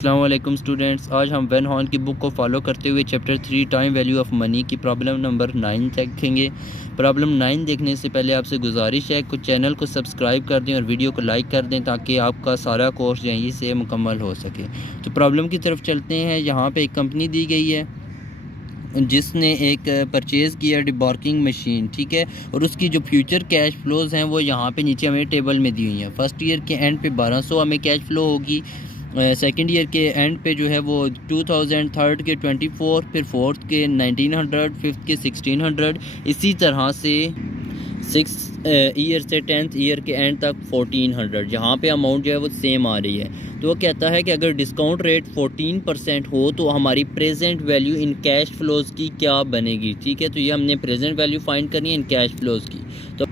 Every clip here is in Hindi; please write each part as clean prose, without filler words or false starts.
अस्सलाम वालेकुम स्टूडेंट्स, आज हम वेन हॉर्न की बुक को फॉलो करते हुए chapter 3 time value of money की प्रॉब्लम नंबर 9 देखेंगे। प्रॉब्लम 9 देखने से पहले आपसे गुजारिश है कुछ चैनल को सब्सक्राइब कर दें और वीडियो को लाइक कर दें ताकि आपका सारा कोर्स यहीं से मुकम्मल हो सके। तो प्रॉब्लम की तरफ चलते हैं। यहाँ पे एक कंपनी दी गई है जिसने एक परचेज़ किया डिबॉर्किंग मशीन, ठीक है, और उसकी जो फ्यूचर कैश फ्लोज़ हैं वो यहाँ पे नीचे हमें टेबल में दी हुई हैं। फर्स्ट ईयर के एंड पे 1200 हमें कैश फ्लो होगी, सेकंड ईयर के एंड पे जो है वो 2000, थर्ड के 24, फिर फोर्थ के 1900, फिफ्थ के 1600, इसी तरह से 6 ईयर से 10th ईयर के एंड तक 1400। यहाँ पे अमाउंट जो है वो सेम आ रही है। तो वो कहता है कि अगर डिस्काउंट रेट 14% हो तो हमारी present value in cash flows की क्या बनेगी, ठीक है। तो ये हमने प्रेजेंट वैल्यू फाइंड करनी है इन कैश फ्लोज़ की। तो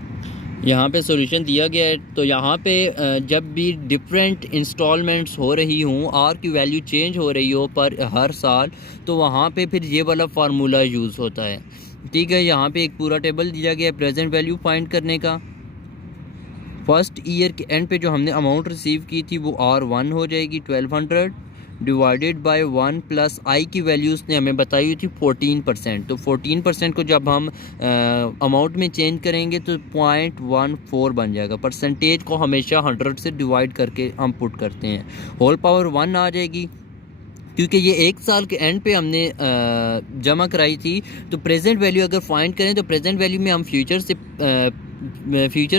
यहाँ पे सॉल्यूशन दिया गया है। तो यहाँ पे जब भी डिफरेंट इंस्टॉलमेंट्स हो रही हों, आर की वैल्यू चेंज हो रही हो पर हर साल, तो वहाँ पे फिर ये वाला फार्मूला यूज़ होता है, ठीक है। यहाँ पे एक पूरा टेबल दिया गया है प्रेजेंट वैल्यू फाइंड करने का। फर्स्ट ईयर के एंड पे जो हमने अमाउंट रिसीव की थी वो R1 हो जाएगी 1200 डिवाइडेड बाय 1 प्लस आई की वैल्यूज़ ने हमें बताई हुई थी 14%। तो 14% को जब हम अमाउंट में चेंज करेंगे तो 0.14 बन जाएगा। परसेंटेज को हमेशा 100 से डिवाइड करके हम पुट करते हैं। होल पावर 1 आ जाएगी क्योंकि ये एक साल के एंड पे हमने जमा कराई थी। तो प्रेजेंट वैल्यू अगर फाइंड करें तो प्रेजेंट वैल्यू में हम फ्यूचर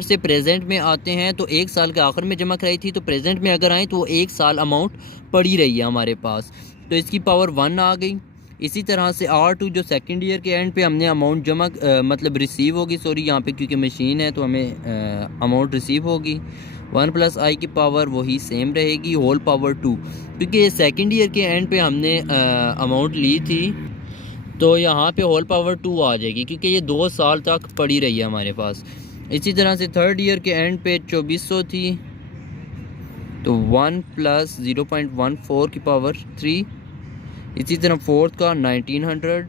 से प्रेजेंट में आते हैं। तो एक साल के आखिर में जमा कराई थी, तो प्रेजेंट में अगर आए तो एक साल अमाउंट पड़ी रही है हमारे पास, तो इसकी पावर 1 आ गई। इसी तरह से R2 जो सेकंड ईयर के एंड पे हमने अमाउंट जमा मतलब रिसीव होगी, सॉरी यहाँ पे क्योंकि मशीन है तो हमें अमाउंट रिसीव होगी 1 प्लस आई की पावर वही सेम रहेगी, होल पावर 2। क्योंकि सेकंड ईयर के एंड पे हमने अमाउंट ली थी तो यहाँ पे होल पावर 2 आ जाएगी क्योंकि ये 2 साल तक पड़ी रही है हमारे पास। इसी तरह से थर्ड ईयर के एंड पे 2400 थी, तो 1 प्लस 0.14 की पावर 3। इसी तरह फोर्थ का 1900,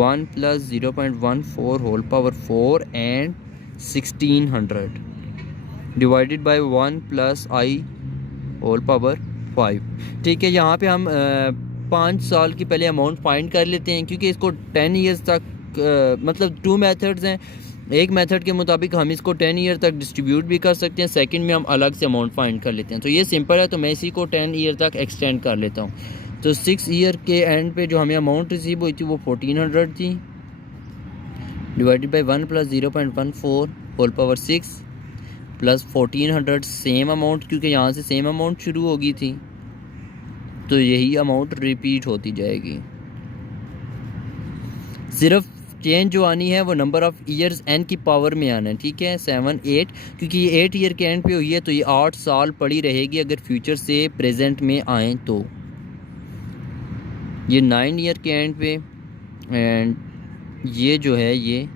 1 plus 0.14 whole power 4 and 1600 divided by 1 plus I whole power 5, ठीक है। यहाँ पे हम 5 साल की पहले अमाउंट फाइंड कर लेते हैं क्योंकि इसको 10 ईयर्स तक मतलब 2 मेथड्स हैं। एक मेथड के मुताबिक हम इसको 10 ईयर तक डिस्ट्रीब्यूट भी कर सकते हैं, सेकंड में हम अलग से अमाउंट फाइंड कर लेते हैं। तो ये सिंपल है, तो मैं इसी को 10 ईयर तक एक्सटेंड कर लेता हूँ। तो 6 ईयर के एंड पे जो हमें अमाउंट रिसीव हुई थी वो 1400 थी, divided by 1 plus 0.14 whole power 6 plus 1400 same amount, क्योंकि यहाँ से सेम अमाउंट शुरू होगी थी तो यही अमाउंट रिपीट होती जाएगी। सिर्फ चेंज जो आनी है वो नंबर ऑफ़ ईयर्स एन की पावर में आना है, ठीक है, 7, 8, क्योंकि ये 8 ईयर के एंड पे हुई है तो ये 8 साल पड़ी रहेगी अगर फ्यूचर से प्रेजेंट में आए तो। ये 9 ईयर के एंड पे एंड ये जो है ये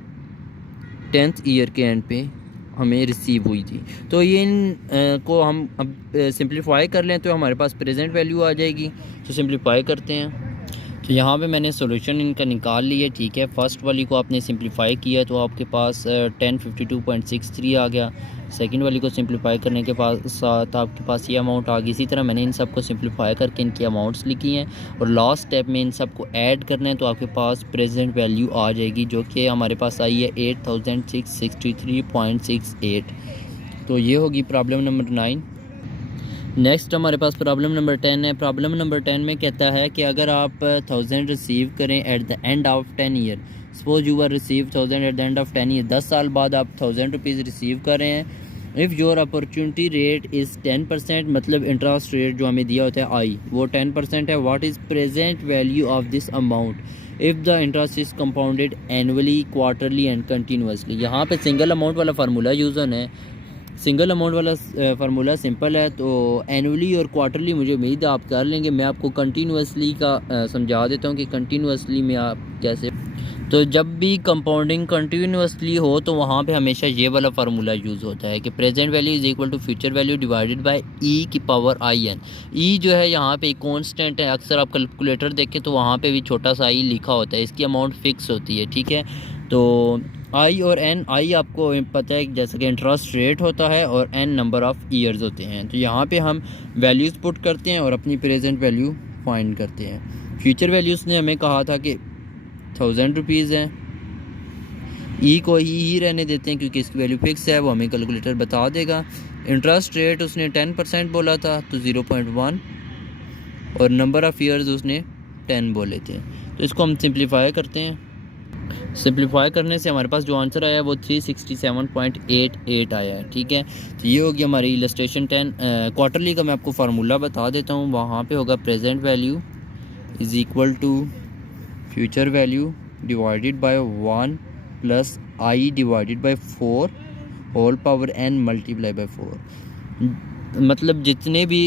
10th ईयर के एंड पे हमें रिसीव हुई थी। तो ये इन को हम अब सिंप्लीफाई कर लें तो हमारे पास प्रेजेंट वैल्यू आ जाएगी। तो सिंप्लीफाई करते हैं। तो यहाँ पे मैंने सॉल्यूशन इनका निकाल लिया, ठीक है। फर्स्ट वाली को आपने सिंप्लीफाई किया तो आपके पास 1052.63 आ गया। सेकंड वाली को सिंप्लीफाई करने के साथ आपके पास ये अमाउंट आ गई। इसी तरह मैंने इन सब को सिंप्लीफाई करके इनकी अमाउंट्स लिखी हैं और लास्ट स्टेप में इन सब को ऐड करना है तो आपके पास प्रेजेंट वैल्यू आ जाएगी जो कि हमारे पास आई है 8663.68। तो ये होगी प्रॉब्लम नंबर 9। नेक्स्ट हमारे पास प्रॉब्लम नंबर 10 है। प्रॉब्लम नंबर 10 में कहता है कि अगर आप 1000 रिसीव करें at the end of 10 year, suppose you are receive 1000 at the end of 10 year, 10 साल बाद आप 1000 रुपीज़ रिसीव कर रहे हैं। If your opportunity rate is 10%, मतलब इंटरेस्ट रेट जो हमें दिया होता है आई वो 10% है। What is present value of this amount if the interest is compounded annually, quarterly and continuously. यहाँ पे सिंगल अमाउंट वाला फार्मूला यूज़ होना है। सिंगल अमाउंट वाला फार्मूला सिंपल है, तो एनुअली और क्वार्टरली मुझे उम्मीद है आप कर लेंगे। मैं आपको कंटिन्यूसली का समझा देता हूँ कि कंटिन्यूसली में आप कैसे। तो जब भी कंपाउंडिंग कंटिन्यूसली हो तो वहाँ पे हमेशा ये वाला फार्मूला यूज़ होता है कि present value is equal to future value divided by e की पावर आई एन। ई जो है यहाँ पे कांस्टेंट है, अक्सर आप कैलकुलेटर देखें तो वहाँ पे भी छोटा सा ई लिखा होता है, इसकी अमाउंट फिक्स होती है, ठीक है। तो आई और एन, आई आपको पता है जैसे कि इंटरेस्ट रेट होता है और एन नंबर ऑफ़ ईयर्स होते हैं। तो यहाँ पे हम वैल्यूज़ पुट करते हैं और अपनी प्रेजेंट वैल्यू फाइंड करते हैं। फ्यूचर वैल्यूज़ ने हमें कहा था कि 1000 रुपीज़ हैं, ई को ही रहने देते हैं क्योंकि इसकी वैल्यू फिक्स है, वो हमें कैलकुलेटर बता देगा। इंटरेस्ट रेट उसने 10% बोला था तो 0.1 और नंबर ऑफ़ ईयर्स उसने 10 बोले थे। तो इसको हम सिंप्लीफाई करते हैं। सिंप्लीफाई करने से हमारे पास जो आंसर आया वो 367.88 आया है। ठीक है, तो ये होगी हमारी इलस्ट्रेशन 10। क्वार्टरली का मैं आपको फार्मूला बता देता हूँ। वहाँ पे होगा present value is equal to future value divided by 1 plus I divided by 4 whole power n multiply by 4। मतलब जितने भी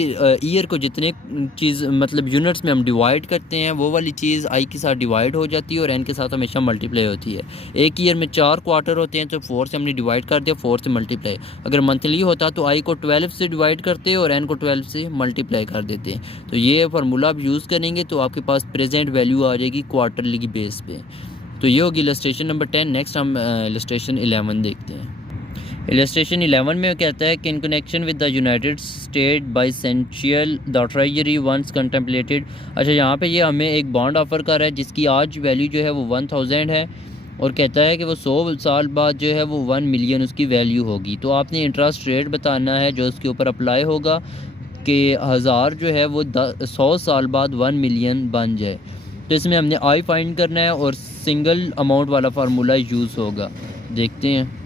ईयर को जितने चीज़ मतलब यूनिट्स में हम डिवाइड करते हैं वो वाली चीज़ आई के साथ डिवाइड हो जाती है और एन के साथ हमेशा मल्टीप्लाई होती है। एक ईयर में 4 क्वार्टर होते हैं तो 4 से हमने डिवाइड कर दिया, 4 से मल्टीप्लाई। अगर मंथली होता तो आई को 12 से डिवाइड करते और एन को 12 से मल्टीप्लाई कर देते हैं। तो ये फार्मूला आप यूज़ करेंगे तो आपके पास प्रेजेंट वैल्यू आ जाएगी क्वार्टरली की बेस पे। तो ये होगी इलस्ट्रेशन नंबर 10। नेक्स्ट हम इलस्ट्रेशन 11 देखते हैं। इलस्ट्रेशन 11 में कहता है कि in connection with the United State bicentennial the treasury once contemplated. अच्छा, यहाँ पे ये हमें एक बॉन्ड ऑफ़र कर रहा है जिसकी आज वैल्यू जो है वो 1000 है और कहता है कि वो 100 साल बाद जो है वो 1 मिलियन उसकी वैल्यू होगी। तो आपने इंटरेस्ट रेट बताना है जो उसके ऊपर अप्लाई होगा कि 1000 जो है वो 100 साल बाद 1 मिलियन बन जाए। तो इसमें हमने आई फाइंड करना है और सिंगल अमाउंट वाला फार्मूला यूज़ होगा। देखते हैं,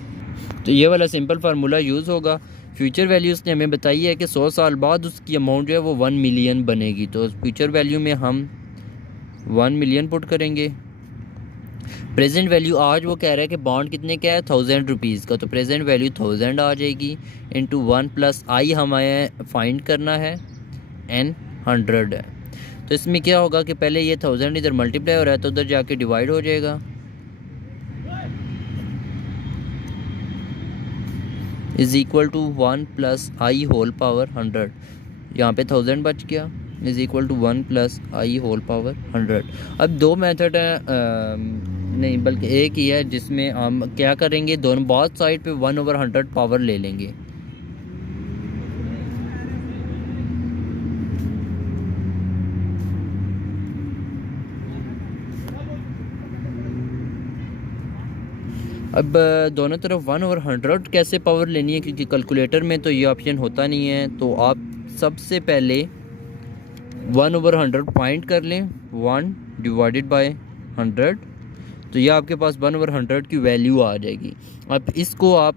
तो ये वाला सिंपल फार्मूला यूज़ होगा। फ्यूचर वैल्यूज़ ने हमें बताई है कि 100 साल बाद उसकी अमाउंट जो है वो 1 मिलियन बनेगी। तो फ्यूचर वैल्यू में हम 1 मिलियन पुट करेंगे। प्रेजेंट वैल्यू आज वो कह रहा है कि बॉन्ड कितने का है 1000 रुपीज़ का, तो प्रेजेंट वैल्यू 1000 आ जाएगी इंटू 1 प्लस आई हमें फाइंड करना है, एन 100 है। तो इसमें क्या होगा कि पहले ये 1000 इधर मल्टीप्लाई हो रहा है तो उधर जाके डिवाइड हो जाएगा। Is equal to 1 plus I whole power 100। यहाँ पे 1000 बच गया is equal to 1 plus I whole power 100। अब दो मेथड है, नहीं बल्कि एक ही है जिसमें हम क्या करेंगे, दोनों बहुत साइड पे 1/100 पावर ले लेंगे। अब दोनों तरफ 1/100 कैसे पावर लेनी है, क्योंकि कैलकुलेटर में तो ये ऑप्शन होता नहीं है। तो आप सबसे पहले 1/100 फाइंड कर लें, 1 डिवाइडेड बाय 100। तो ये आपके पास 1/100 की वैल्यू आ जाएगी। अब इसको आप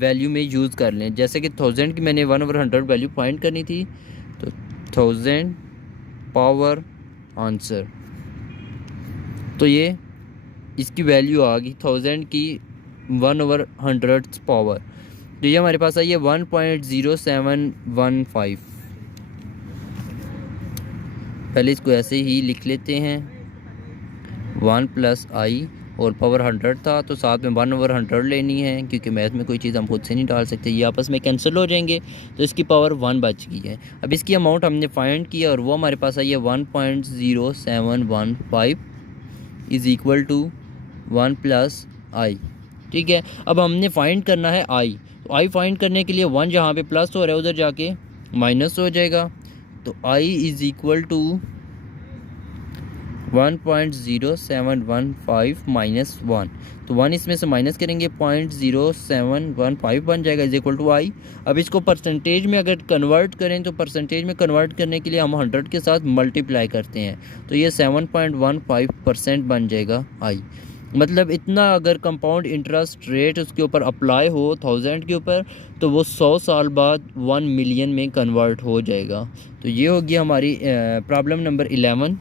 वैल्यू में यूज़ कर लें। जैसे कि 1000 की मैंने 1/100 वैल्यू फाइंड करनी थी, तो 1000 पावर आंसर, तो ये इसकी वैल्यू आ गई 1000 की 1/100 पावर। तो ये हमारे पास आई है 1.0715। पहले इसको ऐसे ही लिख लेते हैं, 1 प्लस आई और पावर 100 था तो साथ में 1/100 लेनी है, क्योंकि मैथ में कोई चीज़ हम खुद से नहीं डाल सकते, ये आपस में कैंसिल हो जाएंगे। तो इसकी पावर 1 बच गई है। अब इसकी अमाउंट हमने फाइंड किया और वो हमारे पास आई है 1.0715 इज़ इक्वल टू 1 प्लस आई। ठीक है, अब हमने फाइंड करना है आई। तो आई फाइंड करने के लिए 1 जहाँ पे प्लस हो रहा है उधर जाके माइनस हो जाएगा। तो I is equal to 1.0715 minus 1। तो 1 इसमें से माइनस करेंगे 0.0715 बन जाएगा इज इक्वल टू आई। अब इसको परसेंटेज में अगर कन्वर्ट करें तो परसेंटेज में कन्वर्ट करने के लिए हम 100 के साथ मल्टीप्लाई करते हैं, तो ये 7.15% बन जाएगा आई। मतलब इतना अगर कंपाउंड इंटरेस्ट रेट उसके ऊपर अप्लाई हो 1000 के ऊपर, तो वो 100 साल बाद 1 मिलियन में कन्वर्ट हो जाएगा। तो ये होगी हमारी प्रॉब्लम नंबर 11।